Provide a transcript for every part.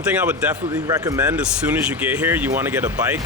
one thing I would definitely recommend as soon as you get here, you want to get a bike.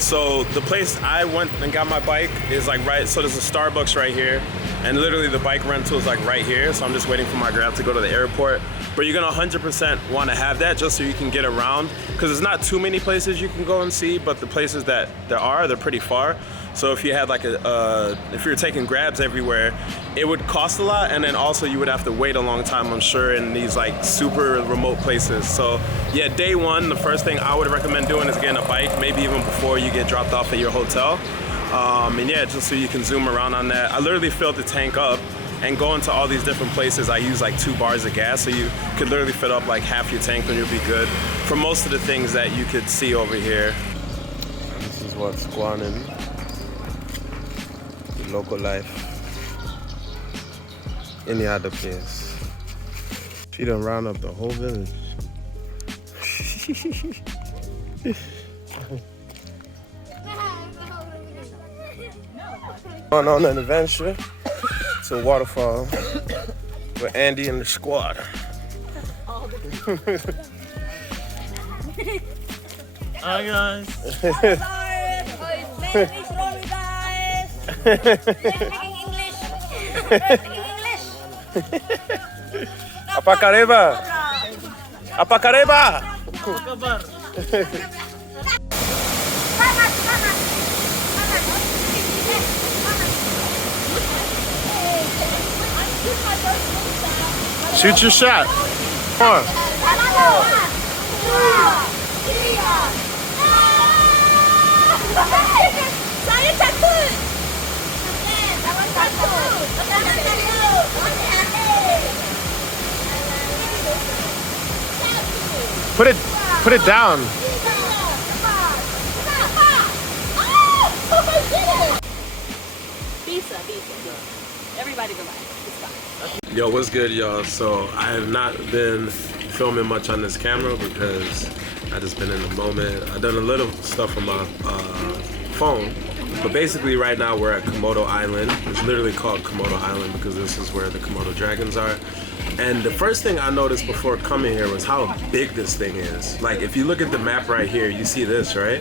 So the place I went and got my bike is like right, so there's a Starbucks right here, and literally the bike rental is like right here. So I'm just waiting for my Grab to go to the airport. But you're gonna 100% want to have that just so you can get around, because there's not too many places you can go and see, but the places that there are, they're pretty far. So if you had like if you're taking Grabs everywhere, it would cost a lot, and then also you would have to wait a long time, I'm sure, in these like super remote places. So yeah, day one, the first thing I would recommend doing is getting a bike, maybe even before you get dropped off at your hotel. And yeah, just so you can zoom around on that. I literally filled the tank up, and going to all these different places, I use like 2 bars of gas, so you could literally fill up like half your tank and you'll be good for most of the things that you could see over here. This is what's going on in the local life in the other place. She done round up the whole village. Going on an adventure. It's a waterfall with Andy and the squad. Hi guys. Apa kareba? Apa kareba? Kabar. Shoot your shot. Come on. Saya takut. Put it down. Bisa. Everybody go by. It's fine. Yo, what's good, y'all? So I have not been filming much on this camera because I just been in the moment. I've done a little stuff on my phone, but basically right now we're at Komodo Island. It's literally called Komodo Island because this is where the Komodo dragons are. And the first thing I noticed before coming here was how big this thing is. Like if you look at the map right here, you see this, right?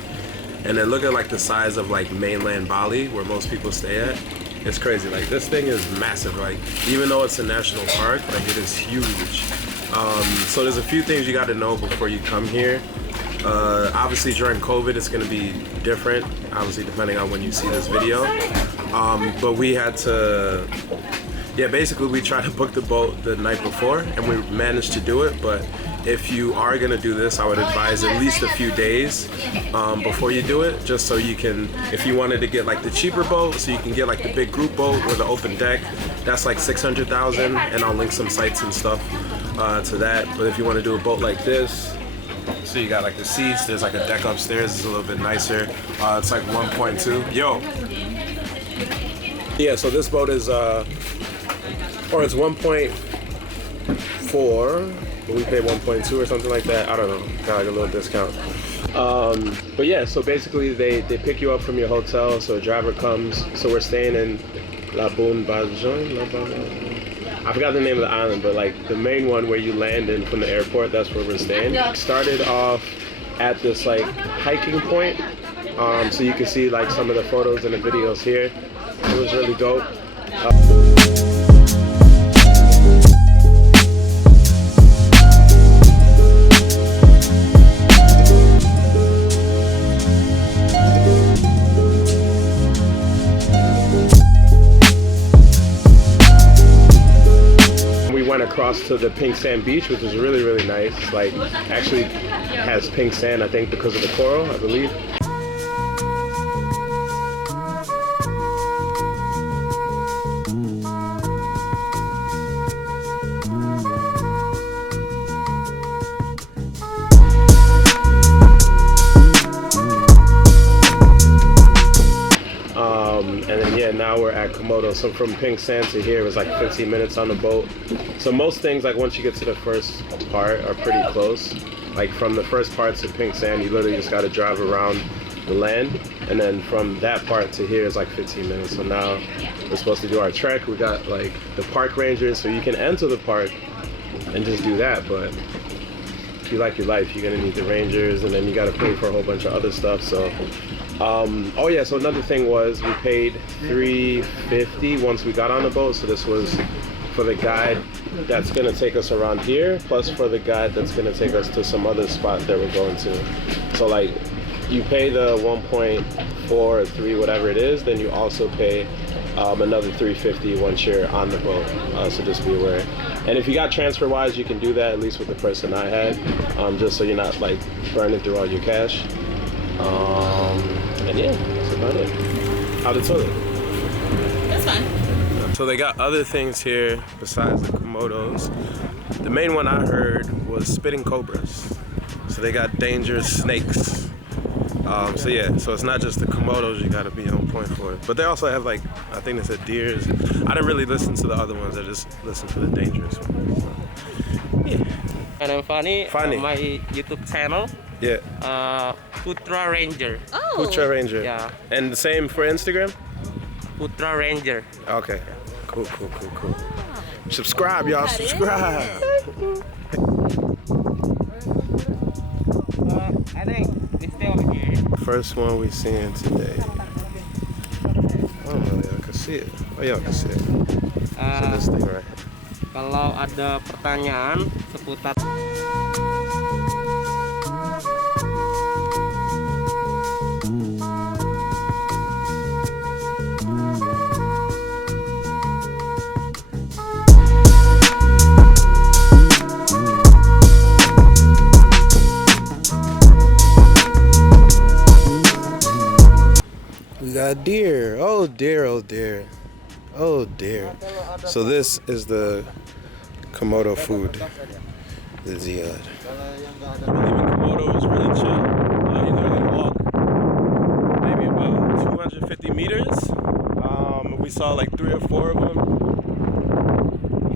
And then look at like the size of like mainland Bali, where most people stay at. It's crazy. Like this thing is massive. Like even though it's a national park, like it is huge. So there's a few things you got to know before you come here. Obviously during COVID, it's going to be different. Obviously depending on when you see this video. But we had to, yeah, basically we tried to book the boat the night before, and we managed to do it. But if you are gonna do this, I would advise at least a few days before you do it, just so you can, if you wanted to get like the cheaper boat, so you can get like the big group boat with the open deck, that's like 600,000, and I'll link some sites and stuff to that. But if you want to do a boat like this, so you got like the seats, there's like a deck upstairs, it's a little bit nicer. It's like 1.2. Yo. Yeah, so this boat is, or it's 1.4. But we paid 1.2 or something like that. I don't know, got like a little discount. But yeah, so basically they pick you up from your hotel, so a driver comes. So we're staying in Labuan, Bajo. I forgot the name of the island, but like the main one where you land in from the airport, that's where we're staying. Started off at this like hiking point, so you can see like some of the photos and the videos here. It was really dope. Across to the pink sand beach, which is really, really nice. Like actually has pink sand, I think, because of the coral, I believe. And then yeah, now we're at Komodo. So from Pink Sand to here was like 15 minutes on the boat. So most things, like once you get to the first part, are pretty close. Like from the first part to Pink Sand, you literally just got to drive around the land, and then from that part to here is like 15 minutes. So now we're supposed to do our trek. We got like the park rangers, so you can enter the park and just do that, but if you like your life, you're gonna need the Rangers, and then you gotta pay for a whole bunch of other stuff. So, oh yeah, so another thing was we paid $350 once we got on the boat. So this was for the guide that's gonna take us around here, plus for the guide that's gonna take us to some other spot that we're going to. So like, you pay the 1.4 or 3, whatever it is, then you also pay another $350 once you're on the boat. So just be aware. And if you got TransferWise, you can do that, at least with the person I had, just so you're not like burning through all your cash. And yeah, that's about it. How the toilet? That's fine. So they got other things here besides the Komodos. The main one I heard was spitting cobras. So they got dangerous snakes. So yeah, so it's not just the Komodos you gotta be on point for it. But they also have like, I think they said deers. I didn't really listen to the other ones, I just listened to the dangerous ones. So, yeah. And I'm Fanny. Fanny. My YouTube channel. Yeah. Putra Ranger. Oh. Putra Ranger. Yeah. And the same for Instagram? Putra Ranger. Okay. Cool. Subscribe, y'all. Subscribe. I think it's still here. First one we seeing today. I don't know if y'all can see it. Oh, y'all can see it. So this thing right here. Kalau ada pertanyaan seputar We got deer. Oh dear, oh dear. Oh dear. So this is the Komodo food. The Ziyad. Leaving Komodo is really chill. You literally walk maybe about 250 meters. We saw like 3 or 4 of them.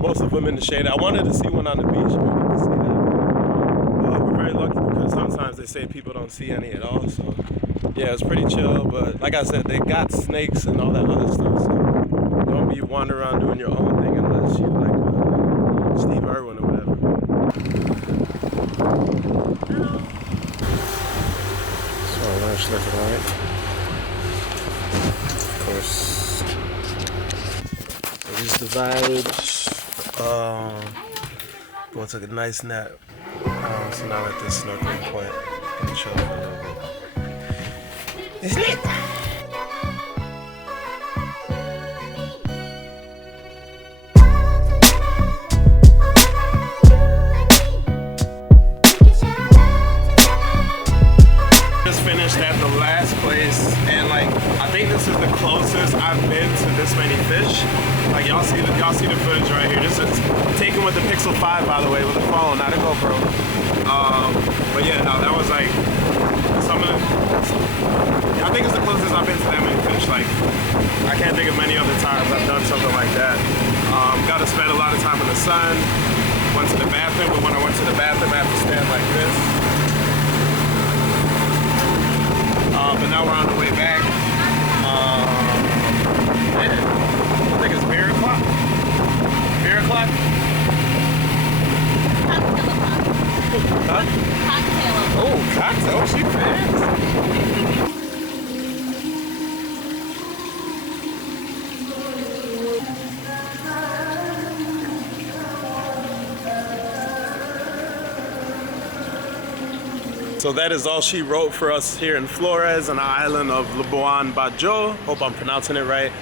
Most of them in the shade. I wanted to see one on the beach. We didn't get to see that. We're very lucky because sometimes they say people don't see any at all. So yeah, it's pretty chill. But like I said, they got snakes and all that other stuff. So don't be wandering around doing your own thing unless you like Steve Irwin or whatever. So lunch looking like. Of course. So this is the vibes. Go took a nice nap. So now at this snorkeling point, I'm chill for a little bit. It's lit. Just finished at the last place, and like I think this is the closest I've been to this many fish. Like y'all see the footage right here. This is taken with the Pixel 5, by the way, with the phone, not a GoPro. But yeah, no, that was like some of the. I think it's the closest I've been to that many fish. Like I can't think of many other times I've done something like that. Got to spend a lot of time in the sun. Went to the bathroom, but when I went to the bathroom, I had to stand like this. But now we're on the way back. Man, I think it's beer o'clock. Beer o'clock? Huh? Cocktail. Oh, cocktail. She fast. So that is all she wrote for us here in Flores on the island of Labuan, Bajo. Hope I'm pronouncing it right.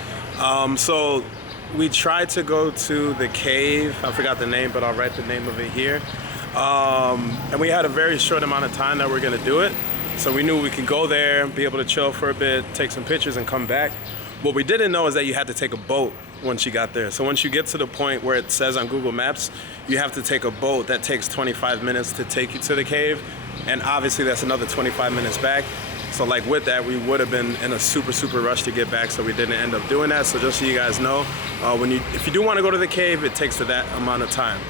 So we tried to go to the cave. I forgot the name, but I'll write the name of it here. And we had a very short amount of time that we're gonna do it. So we knew we could go there, be able to chill for a bit, take some pictures and come back. What we didn't know is that you had to take a boat once you got there. So once you get to the point where it says on Google Maps, you have to take a boat that takes 25 minutes to take you to the cave. And obviously that's another 25 minutes back. So like with that, we would have been in a super rush to get back, so we didn't end up doing that. So just so you guys know, if you do want to go to the cave, it takes that amount of time.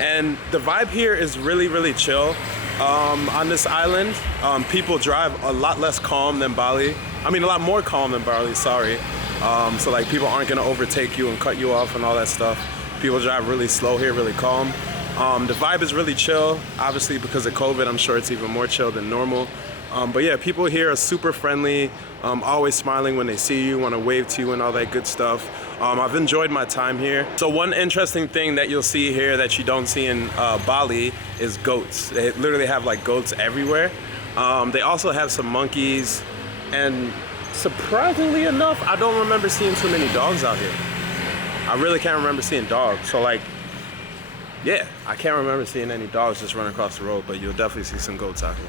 And the vibe here is really chill. On this island, people drive a lot less calm than Bali. I mean, a lot more calm than Bali, sorry. So like people aren't gonna overtake you and cut you off and all that stuff. People drive really slow here, really calm. The vibe is really chill. Obviously, because of COVID, I'm sure it's even more chill than normal. But yeah, people here are super friendly, always smiling when they see you, want to wave to you and all that good stuff. I've enjoyed my time here. So one interesting thing that you'll see here that you don't see in Bali is goats. They literally have like goats everywhere. They also have some monkeys, and surprisingly enough, I don't remember seeing too many dogs out here. I really can't remember seeing dogs. So like, yeah, I can't remember seeing any dogs just run across the road, but you'll definitely see some goats out here.